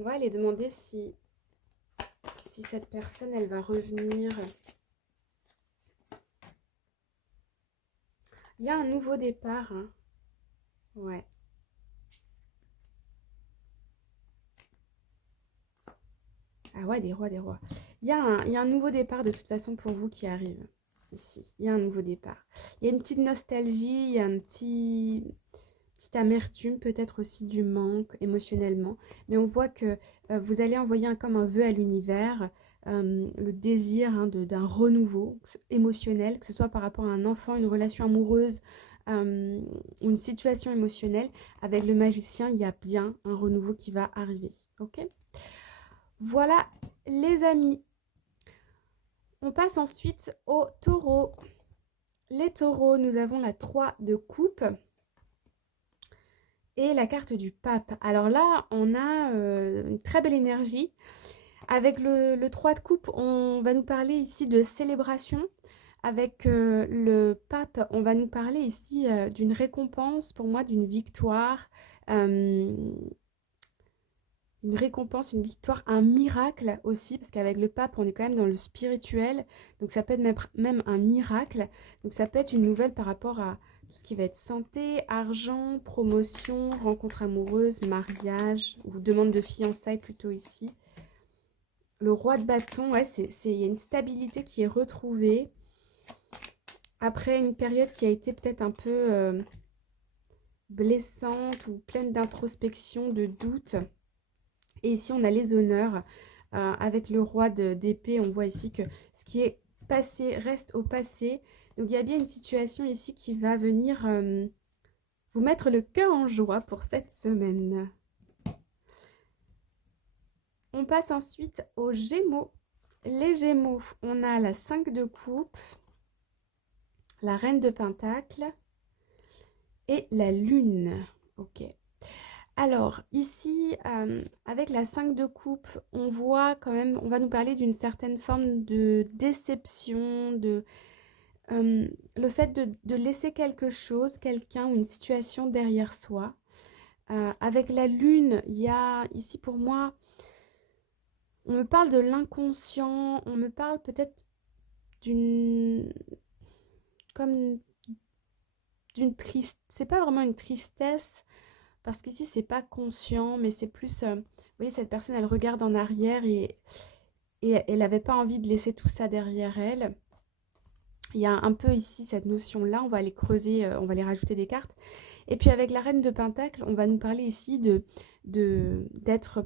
On va aller demander si cette personne, elle va revenir. Il y a un nouveau départ, hein. Ouais. Ah ouais, des rois, des rois. Il y a un nouveau départ de toute façon pour vous qui arrive ici. Il y a un nouveau départ. Il y a une petite nostalgie, il y a un petite amertume, peut-être aussi du manque émotionnellement. Mais on voit que vous allez envoyer comme un vœu à l'univers, le désir d'un renouveau émotionnel, que ce soit par rapport à un enfant, une relation amoureuse, ou une situation émotionnelle. Avec le magicien, il y a bien un renouveau qui va arriver. Ok? Voilà les amis. On passe ensuite aux taureaux. Les taureaux, nous avons la 3 de coupe et la carte du pape. Alors là, on a une très belle énergie. Avec le 3 de coupe, on va nous parler ici de célébration. Avec le pape, on va nous parler ici d'une récompense, pour moi, d'une victoire. euh, une récompense, une victoire, un miracle aussi, parce qu'avec le pape, on est quand même dans le spirituel, donc ça peut être même un miracle, donc ça peut être une nouvelle par rapport à tout ce qui va être santé, argent, promotion, rencontre amoureuse, mariage, ou demande de fiançailles plutôt ici. Le roi de bâton, ouais, il y a une stabilité qui est retrouvée, après une période qui a été peut-être un peu blessante, ou pleine d'introspection, de doute. Et ici, on a les honneurs. Avec le roi d'épée, on voit ici que ce qui est passé reste au passé. Donc, il y a bien une situation ici qui va venir vous mettre le cœur en joie pour cette semaine. On passe ensuite aux Gémeaux. Les Gémeaux, on a la 5 de coupe, la reine de pentacle et la lune. Ok. Alors, ici, avec la 5 de coupe, on voit quand même, on va nous parler d'une certaine forme de déception, le fait de laisser quelque chose, quelqu'un ou une situation derrière soi. Avec la lune, il y a ici pour moi, on me parle de l'inconscient, on me parle peut-être d'une, comme d'une triste, c'est pas vraiment une tristesse, parce qu'ici, c'est pas conscient, mais c'est plus, vous voyez, cette personne, elle regarde en arrière et elle n'avait pas envie de laisser tout ça derrière elle. Il y a un peu ici cette notion-là, on va aller creuser, on va aller rajouter des cartes. Et puis avec la reine de Pentacle, on va nous parler ici d'être